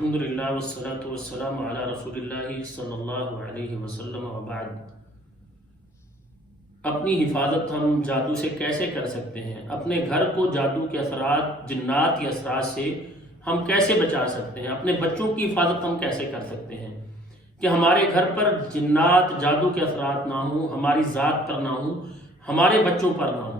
الحمدللہ والصلاة والسلام علی رسول اللہ صلی اللہ علیہ وسلم وبعد۔ اپنی حفاظت ہم جادو سے کیسے کر سکتے ہیں؟ اپنے گھر کو جادو کے اثرات، جنات کے اثرات سے ہم کیسے بچا سکتے ہیں؟ اپنے بچوں کی حفاظت ہم کیسے کر سکتے ہیں کہ ہمارے گھر پر جنات، جادو کے اثرات نہ ہوں، ہماری ذات پر نہ ہوں، ہمارے بچوں پر نہ ہوں۔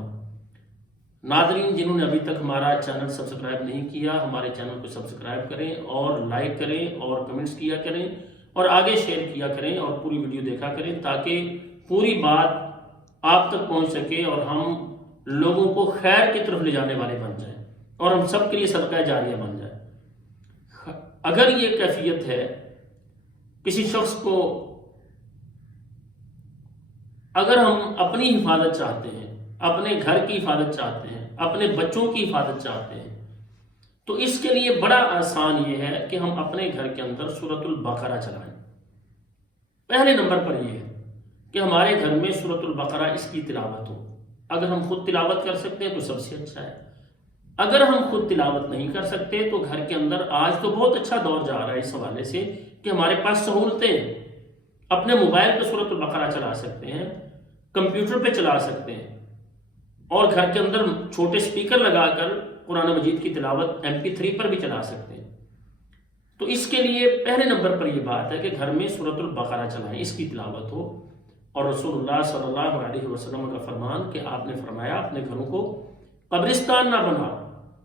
ناظرین، جنہوں نے ابھی تک ہمارا چینل سبسکرائب نہیں کیا، ہمارے چینل کو سبسکرائب کریں اور لائک کریں اور کمنٹس کیا کریں اور آگے شیئر کیا کریں اور پوری ویڈیو دیکھا کریں تاکہ پوری بات آپ تک پہنچ سکے اور ہم لوگوں کو خیر کی طرف لے جانے والے بن جائیں اور ہم سب کے لیے صدقہ جاریہ بن جائے۔ اگر یہ کیفیت ہے کسی شخص کو، اگر ہم اپنی حفاظت چاہتے ہیں، اپنے گھر کی حفاظت چاہتے ہیں، اپنے بچوں کی حفاظت چاہتے ہیں، تو اس کے لیے بڑا آسان یہ ہے کہ ہم اپنے گھر کے اندر سورۃ البقرہ چلائیں۔ پہلے نمبر پر یہ ہے کہ ہمارے گھر میں سورۃ البقرہ اس کی تلاوت ہو۔ اگر ہم خود تلاوت کر سکتے ہیں تو سب سے اچھا ہے۔ اگر ہم خود تلاوت نہیں کر سکتے تو گھر کے اندر آج تو بہت اچھا دور جا رہا ہے اس حوالے سے کہ ہمارے پاس سہولتیں ہیں۔ اپنے موبائل پہ سورۃ البقرہ چلا سکتے ہیں، کمپیوٹر پہ چلا سکتے ہیں اور گھر کے اندر چھوٹے سپیکر لگا کر قرآن مجید کی تلاوت MP3 پر بھی چلا سکتے ہیں۔ تو اس کے لیے پہلے نمبر پر یہ بات ہے کہ گھر میں سورۃ البقرہ چلائیں، اس کی تلاوت ہو۔ اور رسول اللہ صلی اللہ علیہ وسلم کا فرمان کہ آپ نے فرمایا اپنے گھروں کو قبرستان نہ بناؤ۔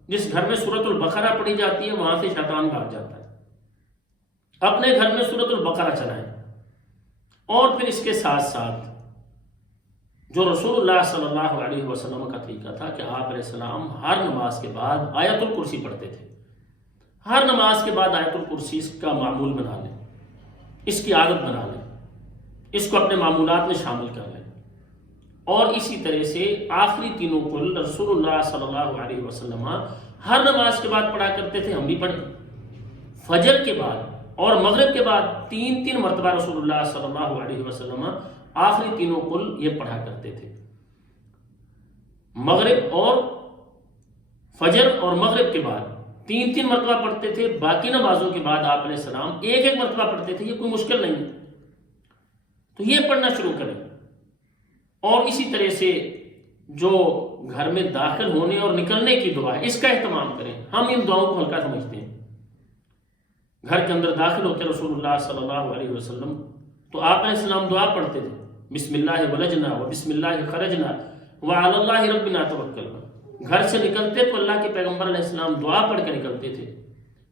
جس گھر میں سورۃ البقرہ پڑھی جاتی ہے وہاں سے شیطان بھاگ جاتا ہے۔ اپنے گھر میں سورۃ البقرہ چلائیں اور پھر اس کے ساتھ ساتھ جو رسول اللہ صلی اللہ علیہ وسلم کا طریقہ تھا کہ آپ علیہ السلام ہر نماز کے بعد آیت الکرسی پڑھتے تھے۔ ہر نماز کے بعد آیت الکرسی کا معمول بنا لیں، اس کی عادت بنا لیں، اس کو اپنے معمولات میں شامل کر لیں۔ اور اسی طرح سے آخری تینوں کل رسول اللہ صلی اللہ علیہ وسلم ہر نماز کے بعد پڑھا کرتے تھے، ہم بھی پڑھیں۔ فجر کے بعد اور مغرب کے بعد تین مرتبہ رسول اللہ صلی اللہ علیہ وسلم آخری تینوں کل یہ پڑھا کرتے تھے۔ مغرب اور فجر اور مغرب کے بعد تین مرتبہ پڑھتے تھے۔ باقی نمازوں کے بعد آپ علیہ السلام ایک مرتبہ پڑھتے تھے۔ یہ کوئی مشکل نہیں ہے، تو یہ پڑھنا شروع کریں۔ اور اسی طرح سے جو گھر میں داخل ہونے اور نکلنے کی دعا ہے اس کا اہتمام کریں۔ ہم ان دعاؤں کو ہلکا سمجھتے ہیں۔ گھر کے اندر داخل ہوتے رسول اللہ صلی اللہ علیہ وسلم تو آپ علیہ السلام دعا پڑھتے تھے، بسم اللہ ولجنا و بسم اللہ خرجنا وعلی اللہ ربنا توکلنا۔ گھر سے نکلتے تو اللہ کے پیغمبر علیہ السلام دعا پڑھ کے نکلتے تھے،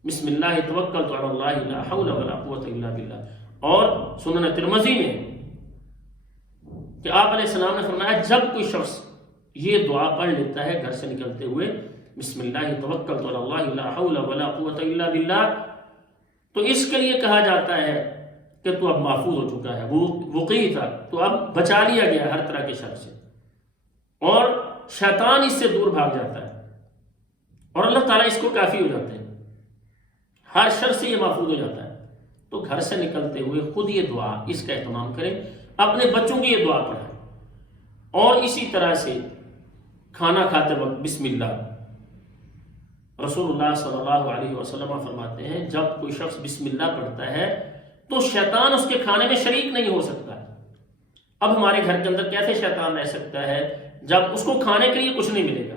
بسم اللہ توکلت علی اللہ لا حول ولا قوۃ الا باللہ۔ اور سنن ترمذی میں کہ آپ علیہ السلام نے فرمایا جب کوئی شخص یہ دعا پڑھ لیتا ہے گھر سے نکلتے ہوئے، بسم اللہ توکلت علی اللہ لا حول ولا قوۃ الا باللہ، تو اس کے لیے کہا جاتا ہے کہ تو اب محفوظ ہو چکا ہے، وہ وقی تھا تو اب بچا لیا گیا ہر طرح کے شر سے، اور شیطان اس سے دور بھاگ جاتا ہے اور اللہ تعالیٰ اس کو کافی ہو جاتے ہیں، ہر شر سے یہ محفوظ ہو جاتا ہے۔ تو گھر سے نکلتے ہوئے خود یہ دعا اس کا اہتمام کریں، اپنے بچوں کی یہ دعا پڑھائیں۔ اور اسی طرح سے کھانا کھاتے وقت بسم اللہ، رسول اللہ صلی اللہ علیہ وسلم فرماتے ہیں جب کوئی شخص بسم اللہ پڑھتا ہے تو شیطان اس کے کھانے میں شریک نہیں ہو سکتا۔ اب ہمارے گھر کے اندر کیسے شیطان رہ سکتا ہے جب اس کو کھانے کے لیے کچھ نہیں ملے گا؟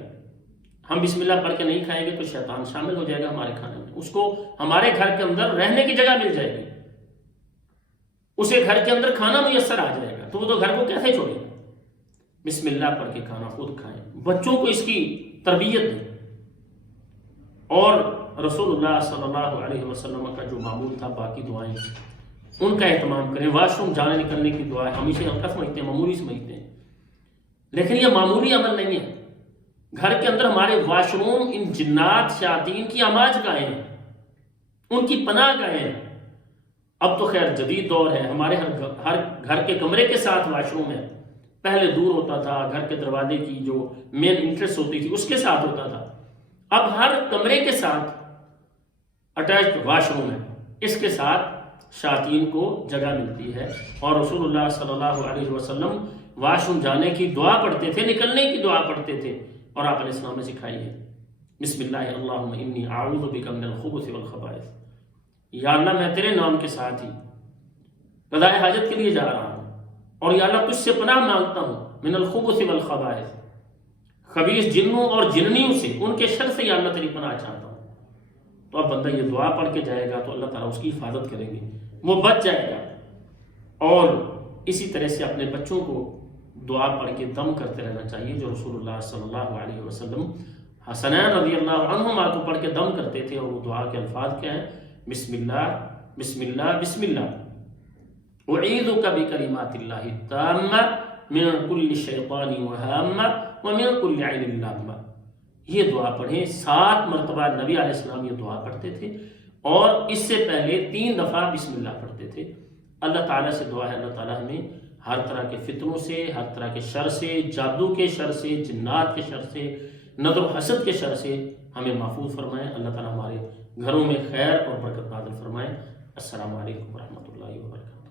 ہم بسم اللہ پڑھ کے نہیں کھائیں گے تو شیطان شامل ہو جائے گا ہمارے کھانے میں، اس کو ہمارے گھر کے اندر رہنے کی جگہ مل جائے گی، اسے گھر کے اندر کھانا میسر آ جائے گا، تو وہ تو گھر کو کیسے چھوڑے گا؟ بسم اللہ پڑھ کے کھانا خود کھائیں، بچوں کو اس کی تربیت دیں۔ اور رسول اللہ صلی اللہ علیہ وسلم کا جو معمول تھا باقی دعائیں ان کا اہتمام کریں۔ واش روم جانے نکلنے کی دعائیں ہمیشہ ہلکا سمجھتے ہیں، معمولی سمجھتے ہیں، لیکن یہ معمولی عمل نہیں ہے۔ گھر کے اندر ہمارے واش روم ان جنات شیاطین کی آماج گاہیں ہیں، ان کی پناہ گاہیں ہیں۔ اب تو خیر جدید دور ہے، ہمارے ہر گھر کے کمرے کے ساتھ واش روم ہے۔ پہلے دور ہوتا تھا، گھر کے دروازے کی جو مین انٹرسٹ ہوتی تھی اس کے ساتھ ہوتا تھا، اب ہر کمرے کے ساتھ اٹیچڈ واش روم ہے، اس کے ساتھ شیاطین کو جگہ ملتی ہے۔ اور رسول اللہ صلی اللہ علیہ وسلم واش روم جانے کی دعا پڑھتے تھے، نکلنے کی دعا پڑھتے تھے، اور آپ علیہ السلام نے سکھائی ہے بسم اللہ اللہم انی اعوذ بک من الخبث والخبائث۔ یا اللہ میں تیرے نام کے ساتھ ہی قضاء حاجت کے لیے جا رہا ہوں، اور یا اللہ تجھ سے پناہ مانگتا ہوں من الخبث والخبائث، خبیث جنوں اور جننیوں سے، ان کے شر سے یا اللہ تیری پناہ چاہتا ہوں۔ تو اب بندہ یہ دعا پڑھ کے جائے گا تو اللہ تعالیٰ اس کی حفاظت کریں گے، وہ بچ جائے گا۔ اور اسی طرح سے اپنے بچوں کو دعا پڑھ کے دم کرتے رہنا چاہیے، جو رسول اللہ صلی اللہ علیہ وسلم حسنین رضی اللہ عنہما کو پڑھ کے دم کرتے تھے، اور وہ دعا کے الفاظ کیا ہیں؟ بسم اللہ بسم اللہ بسم اللہ، اعیذک بکلمات اللہ التامہ من کل شیطان وہامہ ومن کل عین لامہ۔ یہ دعا پڑھیں 7 مرتبہ نبی علیہ السلام یہ دعا پڑھتے تھے، اور اس سے پہلے 3 دفعہ بسم اللہ پڑھتے تھے۔ اللہ تعالیٰ سے دعا ہے اللہ تعالیٰ ہمیں ہر طرح کے فتنوں سے، ہر طرح کے شر سے، جادو کے شر سے، جنات کے شر سے، نظر و حسد کے شر سے ہمیں محفوظ فرمائیں۔ اللہ تعالیٰ ہمارے گھروں میں خیر اور برکت نازل فرمائیں۔ السلام علیکم ورحمۃ اللہ وبرکاتہ۔